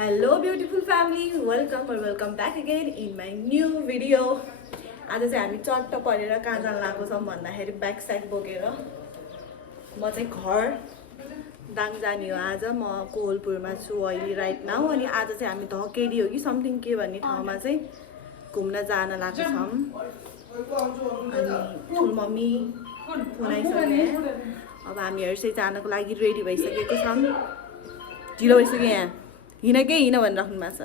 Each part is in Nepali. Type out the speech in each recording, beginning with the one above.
Hello beautiful family, welcome back again in my new video. आज चाहिँ हामी चट्ट परेर कहाँ जान लागेको छौँ भन्दाखेरि ब्याक साइड बोकेर म चाहिँ घर दाङ जाने हो। आज म कोहलपुरमा छु अहिले राइट नाउ। अनि आज चाहिँ हामी धकेडी हो कि समथिङ के भन्ने ठाउँमा चाहिँ घुम्न जान लागेको छौँ। अनि ठुलो मम्मी फोन आइसक्यो। अब हामीहरू चाहिँ जानको लागि रेडी भइसकेको छौँ। ढिलो भइसक्यो यहाँ हिँड भनेर राख्नु भएको छ।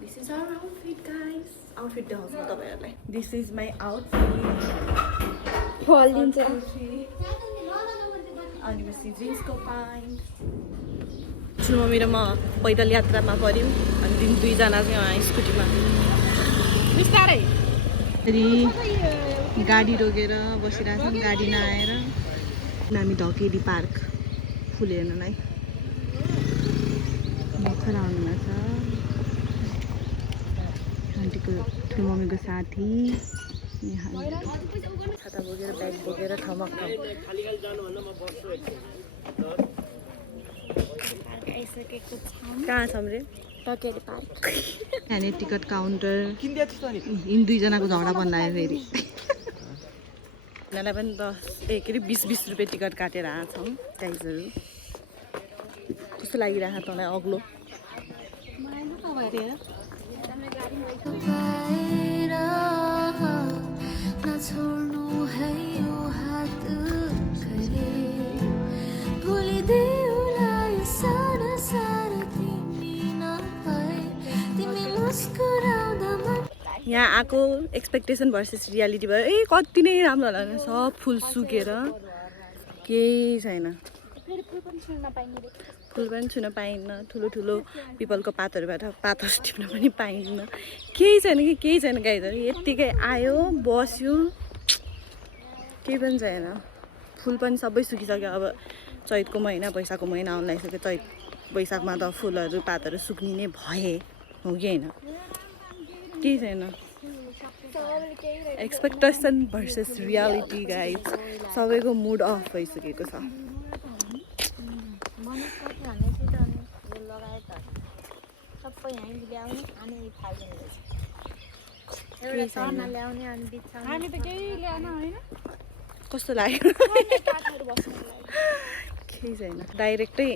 This is our outfit guys. Outfit देखाउँछु म तपाईँहरूलाई। This is my outfit. अनि जिन्सको प्यान्ट। ठुलो मम्मी र म पैदल यात्रामा पऱ्यौँ। अनि दिन दुईजना चाहिँ स्कुटीमा बिस्तारै गाडी रोकेर बसिरहेको छौँ। गाडी नआएर हामी ढकेडी पार्क फुल हेर्नलाई भर्खर आउनुभएको छ। आन्टीको ठुलो मम्मीको साथी छाता बोकेर ब्याग बोकेर ठमक कहाँ छौँ रे? ढकेडी पार्क। यहाँनिर टिकट काउन्टर। यिन दुईजनाको झगडा बन्द आयो फेरि। यिनीहरूलाई पनि 20 रुपियाँ टिकट काटेर आएको छौँ प्राइजहरू। कस्तो लागिरहेको तँलाई अग्लो? यहाँ आएको एक्सपेक्टेसन भर्सेस रियालिटी भयो। ए कति नै राम्रो होला नि, सब फुल सुकेर केही छैन। फुल पनि छुन पाइन्न। ठुलो ठुलो पिपलको पातहरूबाट पातहरू टिप्न पनि पाइन्न। केही छैन कि केही छैन गाईहरू। यत्तिकै आयो बस्यो केही पनि छैन। फुल पनि सबै सुकिसक्यो। अब चैतको महिना वैशाखको महिना आउन लागिसक्यो। चैत वैशाखमा त फुलहरू पातहरू सुक्ने नै भए हो कि होइन? केही छैन। Expectation versus reality guys. सबैको मुड अफ भइसकेको छ। कस्तो लाग्यो? केही छैन। डाइरेक्टै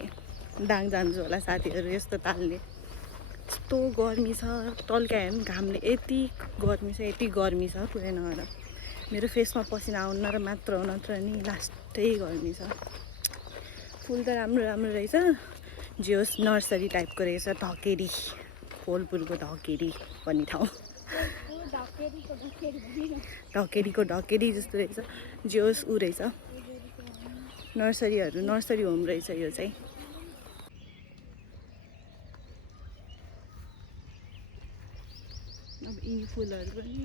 दाङ जान्छु होला साथीहरू। यस्तो तालले यस्तो गर्मी छ। टल्का हेर्नु घामले यति गर्मी छ, यति गर्मी छ पुरै नगर। मेरो फेसमा पसिना आउन र मात्र नि लास्टै गर्मी छ। फुल त राम्रो राम्रो रहेछ। जियोस् नर्सरी टाइपको रहेछ। ढकेडी कोहलपुरको ढकेडी भन्ने ठाउँ। ढकेडीको ढकेडी जस्तो रहेछ। जियोस् ऊ रहेछ नर्सरीहरू। नर्सरी होम रहेछ यो चाहिँ। अब यी फुलहरू पनि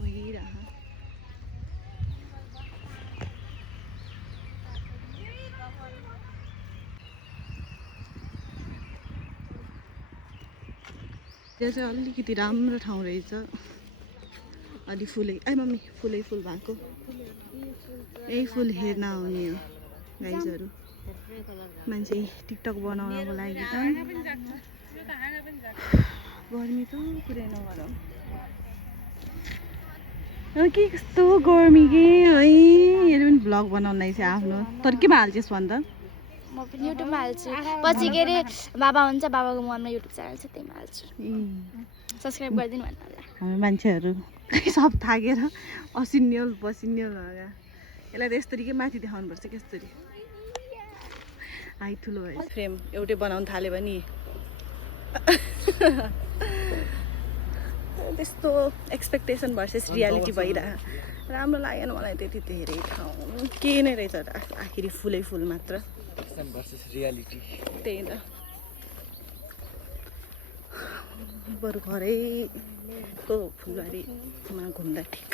भइरह। यो चाहिँ अलिकति राम्रो ठाउँ रहेछ। अलि फुलै मम्मी फुलै फुल भएको। यही फुल हेर्न आउने हो गाइजहरू। मान्छे टिकटक बनाउनको लागि त। गर्मी त पुरै नगर। के कस्तो गर्मी के है। यसले पनि भ्लग बनाउन चाहिँ आफ्नो। तर केमा हाल्छस् भन् त? म पनि युट्युबमा हाल्छु। पछि के अरे बाबा हुन्छ, बाबाको मनमा युट्युब च्यानल छ, त्यहीमा हाल्छु। सब्सक्राइब गरिदिनु भन्नु होला। हामी मान्छेहरू सब थाकेर असिन्यल पसिन्यल भएर यसलाई त यस्तरी के माथि देखाउनुपर्छ कि यस्तरी हाइट ठुलो भएछ। फ्रेम एउटै बनाउनु थाल्यो भने त्यस्तो एक्सपेक्टेसन भर्सेस रियालिटी भइरह। राम्रो लागेन मलाई त्यति धेरै ठाउँ। के नै रहेछ आखिरी फुलै फुल मात्र। त्यही त। बरु घरैको फुलबारीमा घुम्दा ठिक।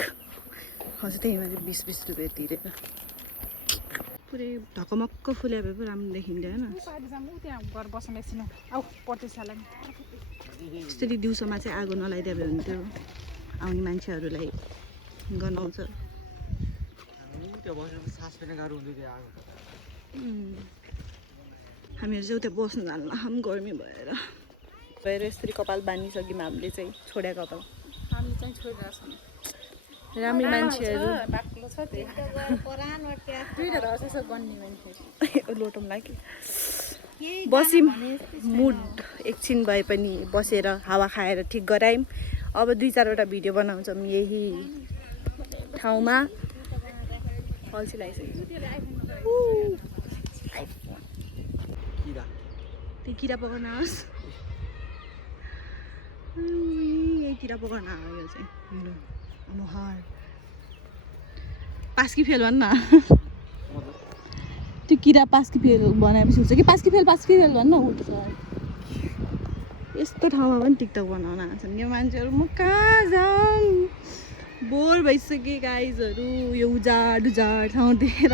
हजुर त्यहीमा चाहिँ 20 रुपियाँ तिरेर पुरै ढकमक्क फुल्या भए पो राम्रो देखिन्थ्यो होइन? यसरी दिउँसोमा चाहिँ आगो नलाइदिए भए हुन्थ्यो। आउने मान्छेहरूलाई गनाउँछ। हामीहरू चाहिँ उता बस्नु जान्न हम गर्मी भएर यसरी कपाल बाँधिसक्यौँ हामीले चाहिँ छोड्या कपाल हामी चाहिँ छोडिरहेको छौँ राम्रो मान्छेहरू बाक्लो छ त्यो दुईटा धर्छ यसो गन्ने मान्छे लोटौँ लाग्यो बस्यौँ मुड एकछिन भए पनि बसेर हावा खाएर ठिक गरायौँ अब 2-4वटा भिडियो बनाउँछौँ यही ठाउँमा अल्छी लागिसक्यो त्यो किरा पकाउन आओस् यही किरा पकाउन आयो यो चाहिँ मोहर पास्की फेल भन् न त्यो किरा पास्की फेल बनाएपछि हुन्छ कि पास्की फेल भन्न हुन्छ यस्तो ठाउँमा पनि टिकटक बनाउन आउँछन् यो मान्छेहरू म कहाँ जाऊँ बोर भइसकेँ गाइजहरू यो उजाड ठाउँ देखेर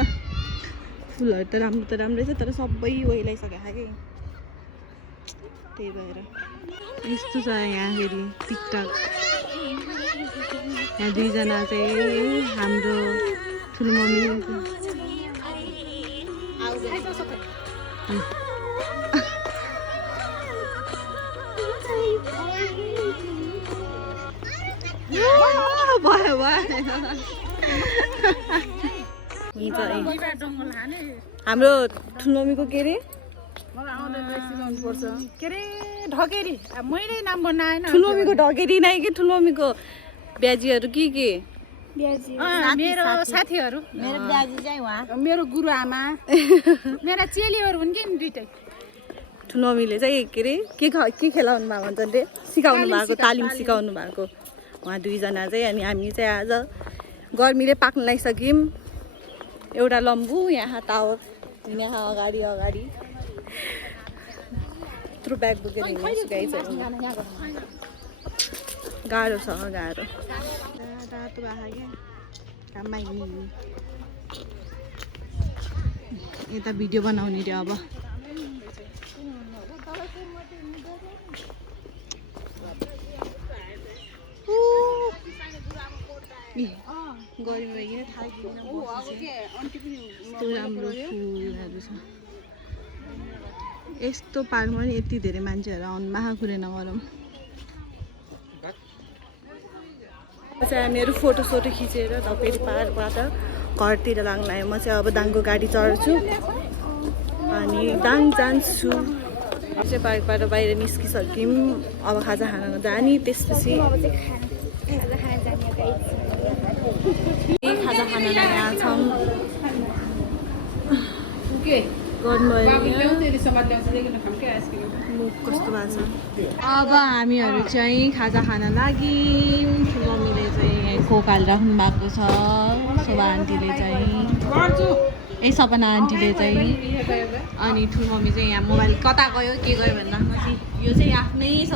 फुलहरू त राम्रै छ तर सबै ओइलाइसकेको छ कि त्यही भएर यस्तो छ यहाँ फेरि टिकटक यहाँ 2जना चाहिँ हाम्रो ठुलो मम्मी भयो हाम्रो ठुलो मम्मीको के अरे के अरे ढकेरी मैले नाम भन्न आएन ठुलो मम्मीको ढकेरी नै कि ठुलो मम्मीको ब्याजीहरू के मेरो साथीहरू मेरो ब्याजी चाहिँ उहाँ मेरो गुरुआमा मेरा चेलीहरू हुन् कि दुइटै ठुलो मम्मीले चाहिँ के अरे के खेलाउनु भएको हुन्छ अरे सिकाउनु भएको तालिम सिकाउनु भएको उहाँ 2जना चाहिँ अनि हामी चाहिँ आज गर्मीले पाक्न लागिसक्यौँ एउटा लम्बु यहाँ टावर यहाँ अगाडि यत्रो ब्याग बोकेर हिँड्छु गाइजहरू गाह्रो छ गाह्रो रातो आहा क्या घाममा हिँड्ने यता भिडियो बनाउने रे अब गर्मी भइकन थाकिकन यस्तो राम्रो फुलहरू छ यस्तो पार्कमा पनि यति धेरै मान्छेहरू आउनु माहाकुरे नगरौँ चाहिँ हामीहरू फोटोसोटो खिचेर धपेरी पार्कबाट घरतिर लाग्न लाग्यो म चाहिँ अब दाङको गाडी चढ्छु अनि दाङ जान्छु चाहिँ पार्कबाट बाहिर निस्किसक्यौँ अब खाजा खान जाने त्यसपछि खाजा खान यहाँ छौँ मुख कस्तो भएको छ अब हामीहरू चाहिँ खाजा खान लाग्यौँ ठुलो मम्मीले चाहिँ कोकाल राख्नु भएको छ शोभा आन्टीले चाहिँ ए सपना आन्टीले चाहिँ अनि ठुलो मम्मी चाहिँ यहाँ मोबाइल कता गयो के गयो भनेर राख्नुहोस् यो चाहिँ आफ्नै छ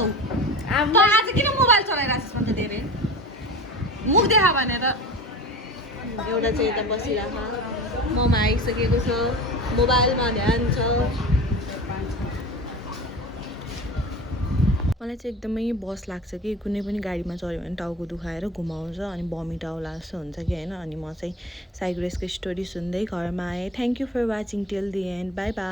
आज किन मोबाइल चलाइरहेको छ भन्दा धेरै मुख देखा भनेर एउटा चाहिँ यता बसिरहेको ममा आइसकेको छ मोबाइलमा ध्यान छ मलाई चाहिँ एकदमै बस लाग्छ कि कुनै पनि गाडीमा चढ्यो भने टाउको दुखाएर घुमाउँछ अनि भमिट आउला जस्तो हुन्छ कि होइन अनि म चाहिँ साइग्रेसको स्टोरी सुन्दै घरमा आएँ thank you for watching till the end bye by